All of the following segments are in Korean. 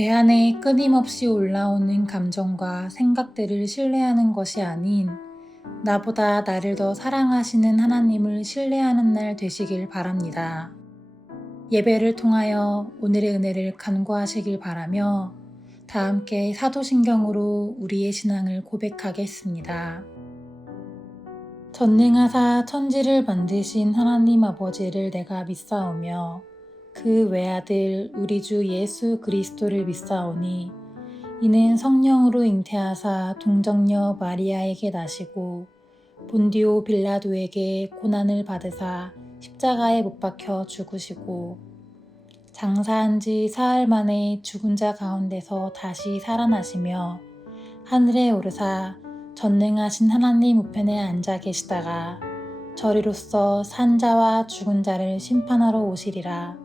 내 안에 끊임없이 올라오는 감정과 생각들을 신뢰하는 것이 아닌 나보다 나를 더 사랑하시는 하나님을 신뢰하는 날 되시길 바랍니다. 예배를 통하여 오늘의 은혜를 간구하시길 바라며 다 함께 사도신경으로 우리의 신앙을 고백하겠습니다. 전능하사 천지를 만드신 하나님 아버지를 내가 믿사오며 그 외아들 우리 주 예수 그리스도를 믿사오니 이는 성령으로 잉태하사 동정녀 마리아에게 나시고 본디오 빌라도에게 고난을 받으사 십자가에 못 박혀 죽으시고 장사한 지 사흘 만에 죽은 자 가운데서 다시 살아나시며 하늘에 오르사 전능하신 하나님 우편에 앉아 계시다가 저리로서 산 자와 죽은 자를 심판하러 오시리라.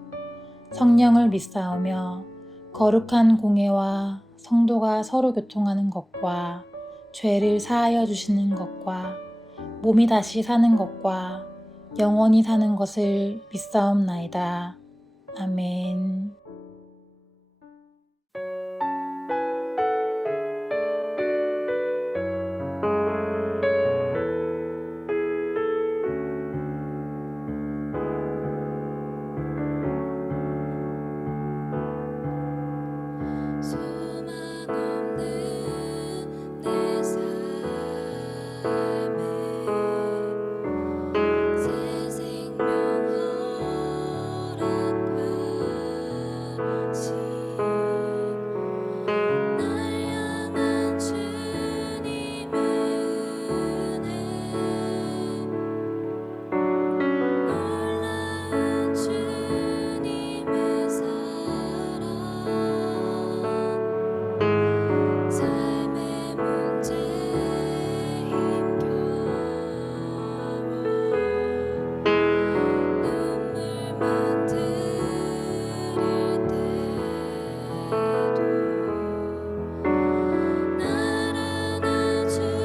성령을 믿사오며 거룩한 공예와 성도가 서로 교통하는 것과 죄를 사하여 주시는 것과 몸이 다시 사는 것과 영원히 사는 것을 믿사옵나이다. 아멘. 소망 없는 내 삶에 새 생명 허락하신 날 향한 주님의 은혜 놀라운 주님의 사랑 삶의 문제 힘겨워 눈물만 들일 때도 날 안아주시는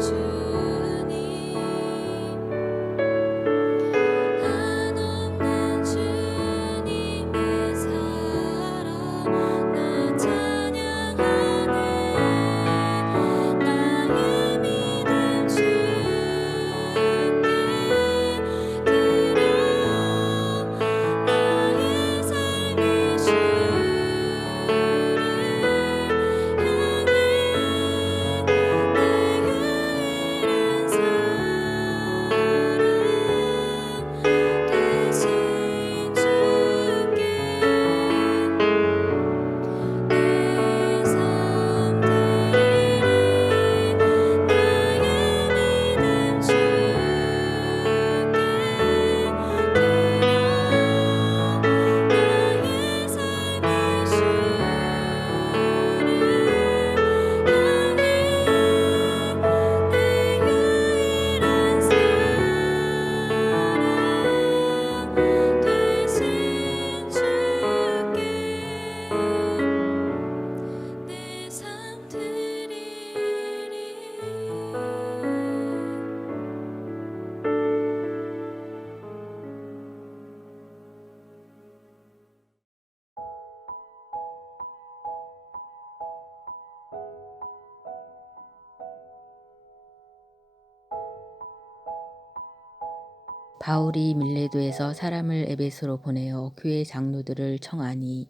주님 한없는 주님의 사랑 나 찬양하네 나의 믿음 주께 드려 나의 삶의 주를 향해 내 유일한 사랑 되신 주께 내 삶 드리리 나의 믿음 주께 드려 나의 삶의 주를 향해 내 유일한 사랑 되신 주께 내 삶 드리리. 바울이 밀레도에서 사람을 에베소로 보내어 교회 장로들을 청하니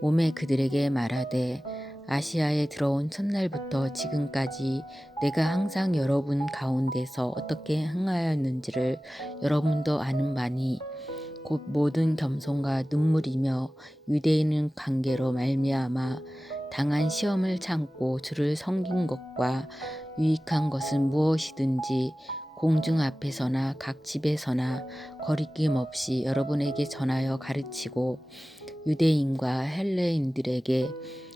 오매 그들에게 말하되 아시아에 들어온 첫날부터 지금까지 내가 항상 여러분 가운데서 어떻게 행하였는지를 여러분도 아는 바니 곧 모든 겸손과 눈물이며 유대인은 관계로 말미암아 당한 시험을 참고 주를 섬긴 것과 유익한 것은 무엇이든지 공중 앞에서나 각 집에서나 거리낌 없이 여러분에게 전하여 가르치고 유대인과 헬레인들에게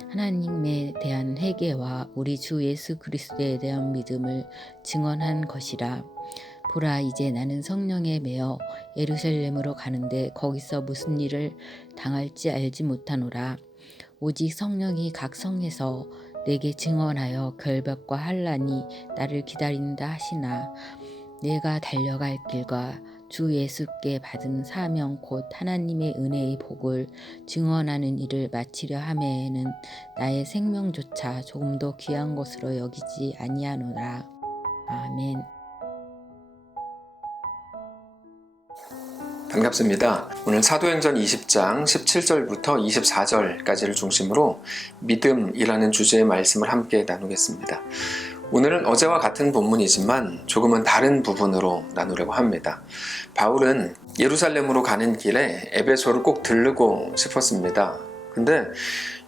하나님에 대한 회개와 우리 주 예수 그리스도에 대한 믿음을 증언한 것이라. 보라, 이제 나는 성령에 매어 예루살렘으로 가는데 거기서 무슨 일을 당할지 알지 못하노라. 오직 성령이 각 성에서 내게 증언하여 결박과 환난이 나를 기다린다 하시나 내가 달려갈 길과 주 예수께 받은 사명 곧 하나님의 은혜의 복을 증언하는 일을 마치려 하매는 나의 생명조차 조금도 귀한 것으로 여기지 아니하노라. 아멘. 반갑습니다. 오늘 사도행전 20장 17절부터 24절까지를 중심으로 믿음이라는 주제의 말씀을 함께 나누겠습니다. 오늘은 어제와 같은 본문이지만 조금은 다른 부분으로 나누려고 합니다. 바울은 예루살렘으로 가는 길에 에베소를 꼭 들르고 싶었습니다. 근데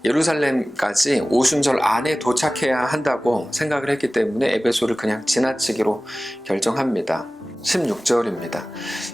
예루살렘까지 오순절 안에 도착해야 한다고 생각을 했기 때문에 에베소를 그냥 지나치기로 결정합니다. 16절입니다.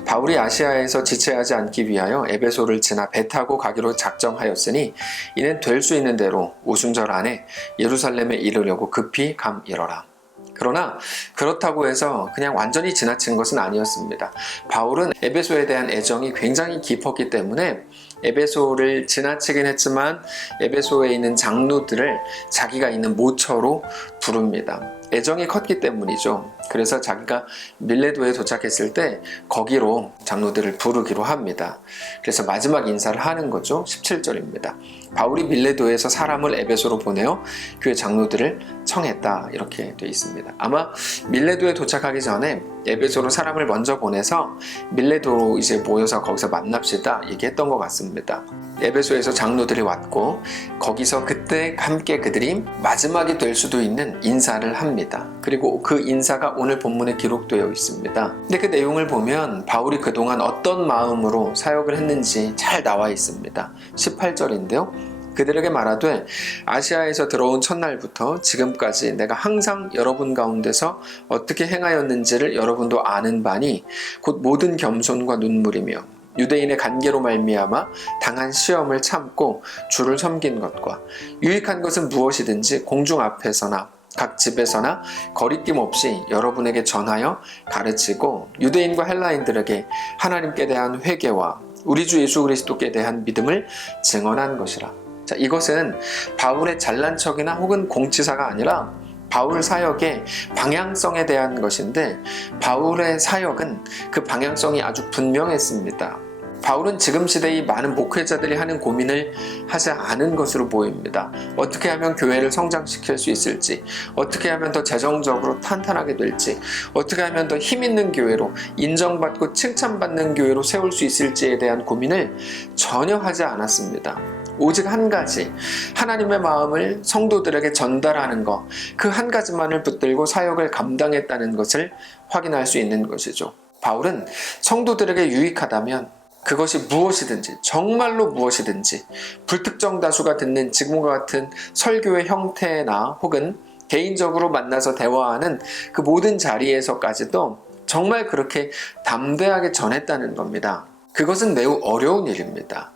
바울이 아시아에서 지체하지 않기 위하여 에베소를 지나 배 타고 가기로 작정하였으니 이는 될 수 있는 대로 오순절 안에 예루살렘에 이르려고 급히 감이러라. 그러나 그렇다고 해서 그냥 완전히 지나친 것은 아니었습니다. 바울은 에베소에 대한 애정이 굉장히 깊었기 때문에 에베소를 지나치긴 했지만 에베소에 있는 장로들을 자기가 있는 모처로 부릅니다. 애정이 컸기 때문이죠. 그래서 자기가 밀레도에 도착했을 때 거기로 장로들을 부르기로 합니다. 그래서 마지막 인사를 하는 거죠. 17절입니다. 바울이 밀레도에서 사람을 에베소로 보내어 교회 장로들을 청했다, 이렇게 되어 있습니다. 아마 밀레도에 도착하기 전에 에베소로 사람을 먼저 보내서 밀레도로 이제 모여서 거기서 만납시다 얘기했던 것 같습니다. 에베소에서 장로들이 왔고 거기서 그때 함께 그들이 마지막이 될 수도 있는 인사를 합니다. 그리고 그 인사가 오늘 본문에 기록되어 있습니다. 근데 그 내용을 보면 바울이 그동안 어떤 마음으로 사역을 했는지 잘 나와 있습니다. 18절인데요. 그들에게 말하되 아시아에서 들어온 첫날부터 지금까지 내가 항상 여러분 가운데서 어떻게 행하였는지를 여러분도 아는 바니 곧 모든 겸손과 눈물이며 유대인의 관계로 말미암아 당한 시험을 참고 주를 섬긴 것과 유익한 것은 무엇이든지 공중 앞에서나 각 집에서나 거리낌 없이 여러분에게 전하여 가르치고 유대인과 헬라인들에게 하나님께 대한 회개와 우리 주 예수 그리스도께 대한 믿음을 증언한 것이라. 자, 이것은 바울의 잘난 척이나 혹은 공치사가 아니라 바울 사역의 방향성에 대한 것인데 바울의 사역은 그 방향성이 아주 분명했습니다. 바울은 지금 시대의 많은 목회자들이 하는 고민을 하지 않은 것으로 보입니다. 어떻게 하면 교회를 성장시킬 수 있을지, 어떻게 하면 더 재정적으로 탄탄하게 될지, 어떻게 하면 더 힘있는 교회로 인정받고 칭찬받는 교회로 세울 수 있을지에 대한 고민을 전혀 하지 않았습니다. 오직 한 가지, 하나님의 마음을 성도들에게 전달하는 것, 그 한 가지만을 붙들고 사역을 감당했다는 것을 확인할 수 있는 것이죠. 바울은 성도들에게 유익하다면 그것이 무엇이든지, 정말로 무엇이든지 불특정 다수가 듣는 지금과 같은 설교의 형태나 혹은 개인적으로 만나서 대화하는 그 모든 자리에서까지도 정말 그렇게 담대하게 전했다는 겁니다. 그것은 매우 어려운 일입니다.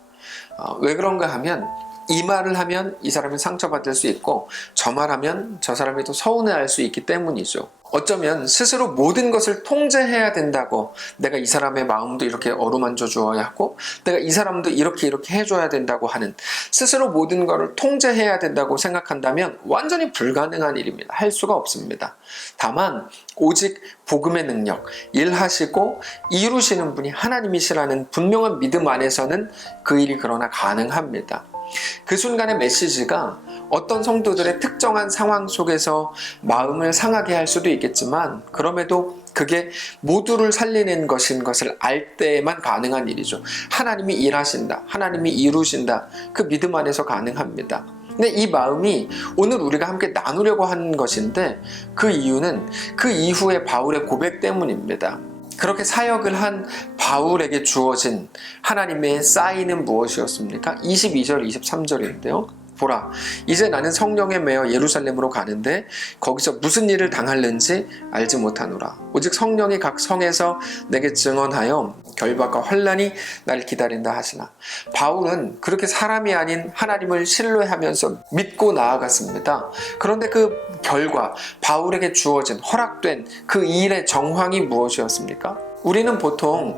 왜 그런가 하면 이 말을 하면 이 사람이 상처받을 수 있고 저 말하면 저 사람이 또 서운해할 수 있기 때문이죠. 어쩌면 스스로 모든 것을 통제해야 된다고, 내가 이 사람의 마음도 이렇게 어루만져 주어야 하고 내가 이 사람도 이렇게 해줘야 된다고 하는, 스스로 모든 것을 통제해야 된다고 생각한다면 완전히 불가능한 일입니다. 할 수가 없습니다. 다만 오직 복음의 능력, 일하시고 이루시는 분이 하나님이시라는 분명한 믿음 안에서는 그 일이 그러나 가능합니다. 그 순간의 메시지가 어떤 성도들의 특정한 상황 속에서 마음을 상하게 할 수도 있겠지만 그럼에도 그게 모두를 살리는 것인 것을 알 때에만 가능한 일이죠. 하나님이 일하신다, 하나님이 이루신다, 그 믿음 안에서 가능합니다. 근데 이 마음이 오늘 우리가 함께 나누려고 하는 것인데 그 이유는 그 이후의 바울의 고백 때문입니다. 그렇게 사역을 한 바울에게 주어진 하나님의 사인은 무엇이었습니까? 22절, 23절인데요. 보라, 이제 나는 성령에 매여 예루살렘으로 가는데 거기서 무슨 일을 당할는지 알지 못하노라. 오직 성령이 각 성에서 내게 증언하여 결박과 환난이 나를 기다린다 하시나. 바울은 그렇게 사람이 아닌 하나님을 신뢰하면서 믿고 나아갔습니다. 그런데 그 결과, 바울에게 주어진 허락된 그 일의 정황이 무엇이었습니까? 우리는 보통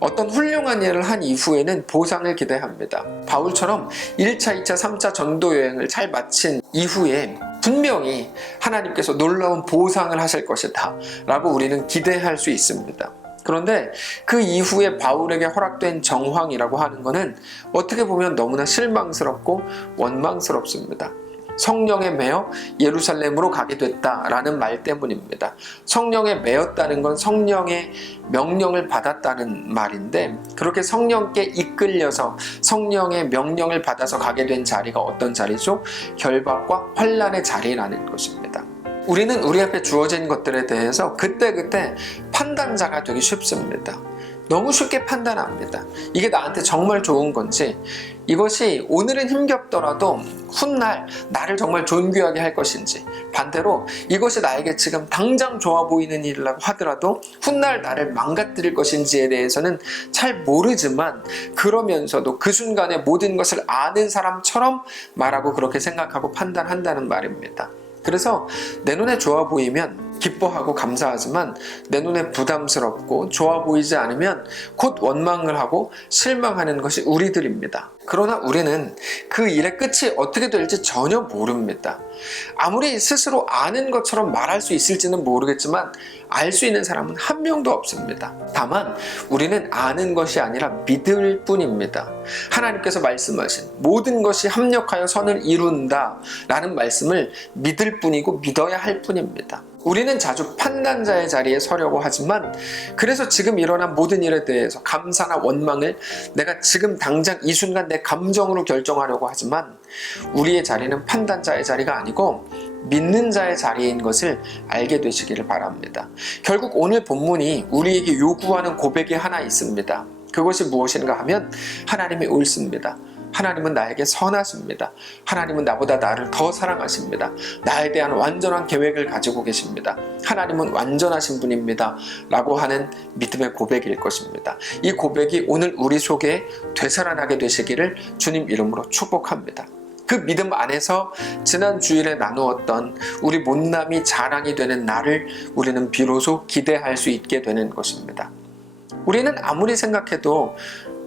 어떤 훌륭한 일을 한 이후에는 보상을 기대합니다. 바울처럼 1차, 2차, 3차 전도 여행을 잘 마친 이후에 분명히 하나님께서 놀라운 보상을 하실 것이다 라고 우리는 기대할 수 있습니다. 그런데 그 이후에 바울에게 허락된 정황이라고 하는 것은 어떻게 보면 너무나 실망스럽고 원망스럽습니다. 성령에 매여 예루살렘으로 가게 됐다라는 말 때문입니다. 성령에 매였다는 건 성령의 명령을 받았다는 말인데, 그렇게 성령께 이끌려서 성령의 명령을 받아서 가게 된 자리가 어떤 자리죠? 결박과 환난의 자리라는 것입니다. 우리는 우리 앞에 주어진 것들에 대해서 그때그때 판단자가 되기 쉽습니다. 너무 쉽게 판단합니다. 이게 나한테 정말 좋은 건지, 이것이 오늘은 힘겹더라도 훗날 나를 정말 존귀하게 할 것인지, 반대로 이것이 나에게 지금 당장 좋아 보이는 일이라고 하더라도 훗날 나를 망가뜨릴 것인지에 대해서는 잘 모르지만, 그러면서도 그 순간에 모든 것을 아는 사람처럼 말하고 그렇게 생각하고 판단한다는 말입니다. 그래서 내 눈에 좋아 보이면 기뻐하고 감사하지만 내 눈에 부담스럽고 좋아 보이지 않으면 곧 원망을 하고 실망하는 것이 우리들입니다. 그러나 우리는 그 일의 끝이 어떻게 될지 전혀 모릅니다. 아무리 스스로 아는 것처럼 말할 수 있을지는 모르겠지만 알 수 있는 사람은 한 명도 없습니다. 다만 우리는 아는 것이 아니라 믿을 뿐입니다. 하나님께서 말씀하신 모든 것이 합력하여 선을 이룬다 라는 말씀을 믿을 뿐이고 믿어야 할 뿐입니다. 우리는 자주 판단자의 자리에 서려고 하지만, 그래서 지금 일어난 모든 일에 대해서 감사나 원망을 내가 지금 당장 이 순간 내 감정으로 결정하려고 하지만, 우리의 자리는 판단자의 자리가 아니고 믿는 자의 자리인 것을 알게 되시기를 바랍니다. 결국 오늘 본문이 우리에게 요구하는 고백이 하나 있습니다. 그것이 무엇인가 하면 하나님이 옳습니다. 하나님은 나에게 선하십니다. 하나님은 나보다 나를 더 사랑하십니다. 나에 대한 완전한 계획을 가지고 계십니다. 하나님은 완전하신 분입니다 라고 하는 믿음의 고백일 것입니다. 이 고백이 오늘 우리 속에 되살아나게 되시기를 주님 이름으로 축복합니다. 그 믿음 안에서 지난 주일에 나누었던 우리 못남이 자랑이 되는 날을 우리는 비로소 기대할 수 있게 되는 것입니다. 우리는 아무리 생각해도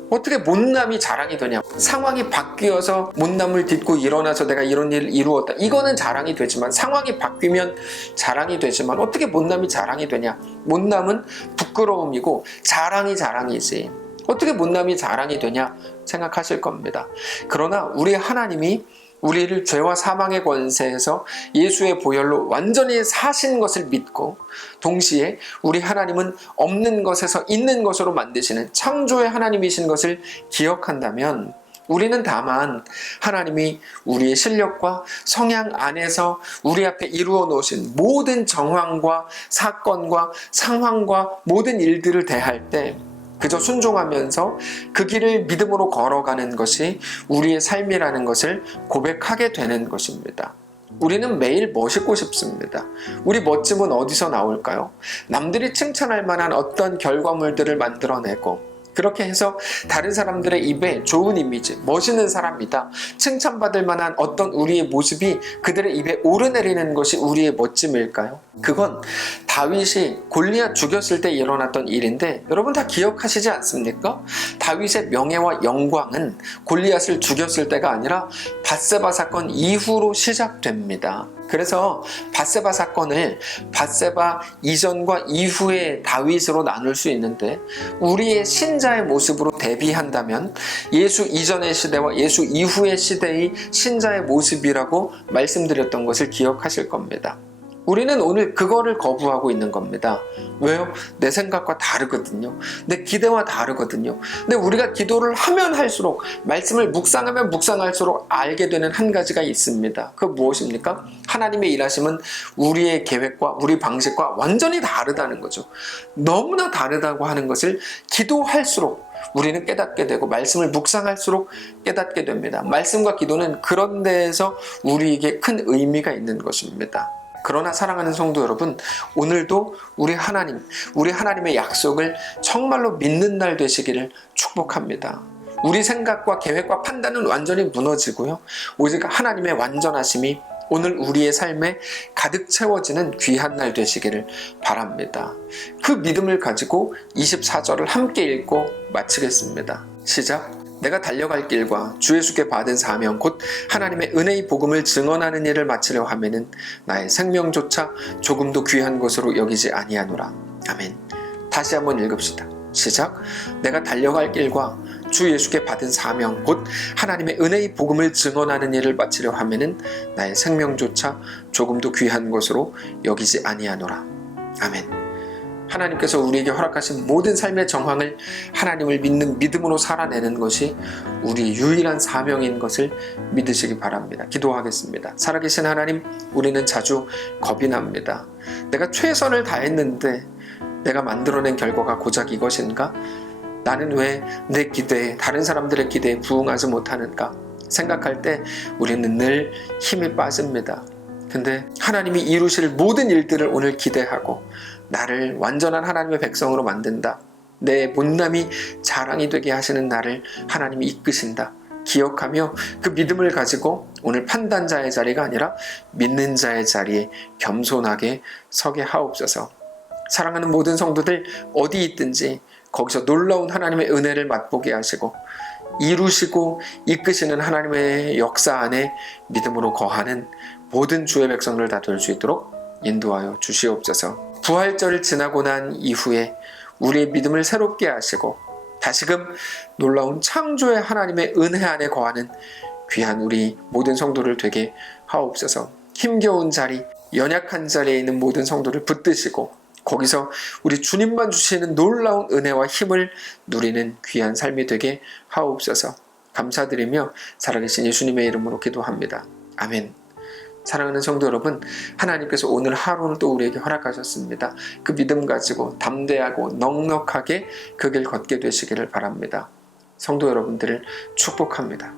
어떻게 못남이 자랑이 되냐, 상황이 바뀌어서 못남을 딛고 일어나서 내가 이런 일을 이루었다, 이거는 자랑이 되지만, 상황이 바뀌면 자랑이 되지만 어떻게 못남이 자랑이 되냐. 못남은 부끄러움이고 자랑이 자랑이지 어떻게 못남이 자랑이 되냐 생각하실 겁니다. 그러나 우리 하나님이 우리를 죄와 사망의 권세에서 예수의 보혈로 완전히 사신 것을 믿고, 동시에 우리 하나님은 없는 것에서 있는 것으로 만드시는 창조의 하나님이신 것을 기억한다면, 우리는 다만 하나님이 우리의 실력과 성향 안에서 우리 앞에 이루어 놓으신 모든 정황과 사건과 상황과 모든 일들을 대할 때 그저 순종하면서 그 길을 믿음으로 걸어가는 것이 우리의 삶이라는 것을 고백하게 되는 것입니다. 우리는 매일 멋있고 싶습니다. 우리 멋짐은 어디서 나올까요? 남들이 칭찬할 만한 어떤 결과물들을 만들어내고, 그렇게 해서 다른 사람들의 입에 좋은 이미지, 멋있는 사람이다, 칭찬받을 만한 어떤 우리의 모습이 그들의 입에 오르내리는 것이 우리의 멋짐일까요? 그건 다윗이 골리앗 죽였을 때 일어났던 일인데, 여러분 다 기억하시지 않습니까? 다윗의 명예와 영광은 골리앗을 죽였을 때가 아니라 밧세바 사건 이후로 시작됩니다. 그래서 밧세바 사건을 밧세바 이전과 이후의 다윗으로 나눌 수 있는데, 우리의 신자의 모습으로 대비한다면 예수 이전의 시대와 예수 이후의 시대의 신자의 모습이라고 말씀드렸던 것을 기억하실 겁니다. 우리는 오늘 그거를 거부하고 있는 겁니다. 왜요? 내 생각과 다르거든요. 내 기대와 다르거든요. 근데 우리가 기도를 하면 할수록, 말씀을 묵상하면 묵상할수록 알게 되는 한 가지가 있습니다. 그거 무엇입니까? 하나님의 일하심은 우리의 계획과 우리 방식과 완전히 다르다는 거죠. 너무나 다르다고 하는 것을 기도할수록 우리는 깨닫게 되고, 말씀을 묵상할수록 깨닫게 됩니다. 말씀과 기도는 그런 데에서 우리에게 큰 의미가 있는 것입니다. 그러나 사랑하는 성도 여러분, 오늘도 우리 하나님의 약속을 정말로 믿는 날 되시기를 축복합니다. 우리 생각과 계획과 판단은 완전히 무너지고요, 오직 하나님의 완전하심이 오늘 우리의 삶에 가득 채워지는 귀한 날 되시기를 바랍니다. 그 믿음을 가지고 24절을 함께 읽고 마치겠습니다. 시작. 내가 달려갈 길과 주 예수께 받은 사명 곧 하나님의 은혜의 복음을 증언하는 일을 마치려 하면은 나의 생명조차 조금도 귀한 것으로 여기지 아니하노라. 아멘. 다시 한번 읽읍시다. 시작. 내가 달려갈 길과 주 예수께 받은 사명 곧 하나님의 은혜의 복음을 증언하는 일을 마치려 하면은 나의 생명조차 조금도 귀한 것으로 여기지 아니하노라. 아멘. 하나님께서 우리에게 허락하신 모든 삶의 정황을 하나님을 믿는 믿음으로 살아내는 것이 우리 유일한 사명인 것을 믿으시기 바랍니다. 기도하겠습니다. 살아계신 하나님, 우리는 자주 겁이 납니다. 내가 최선을 다했는데 내가 만들어낸 결과가 고작 이것인가? 나는 왜 내 기대에, 다른 사람들의 기대에 부응하지 못하는가? 생각할 때 우리는 늘 힘이 빠집니다. 근데 하나님이 이루실 모든 일들을 오늘 기대하고 나를 완전한 하나님의 백성으로 만든다. 내 못남이 자랑이 되게 하시는 나를 하나님이 이끄신다. 기억하며 그 믿음을 가지고 오늘 판단자의 자리가 아니라 믿는 자의 자리에 겸손하게 서게 하옵소서. 사랑하는 모든 성도들 어디 있든지 거기서 놀라운 하나님의 은혜를 맛보게 하시고 이루시고 이끄시는 하나님의 역사 안에 믿음으로 거하는 모든 주의 백성들 다 될 수 있도록 인도하여 주시옵소서. 부활절을 지나고 난 이후에 우리의 믿음을 새롭게 하시고 다시금 놀라운 창조의 하나님의 은혜 안에 거하는 귀한 우리 모든 성도를 되게 하옵소서. 힘겨운 자리, 연약한 자리에 있는 모든 성도를 붙드시고 거기서 우리 주님만 주시는 놀라운 은혜와 힘을 누리는 귀한 삶이 되게 하옵소서. 감사드리며 살아계신 예수님의 이름으로 기도합니다. 아멘. 사랑하는 성도 여러분, 하나님께서 오늘 하루를 또 우리에게 허락하셨습니다. 그 믿음 가지고 담대하고 넉넉하게 그 길 걷게 되시기를 바랍니다. 성도 여러분들을 축복합니다.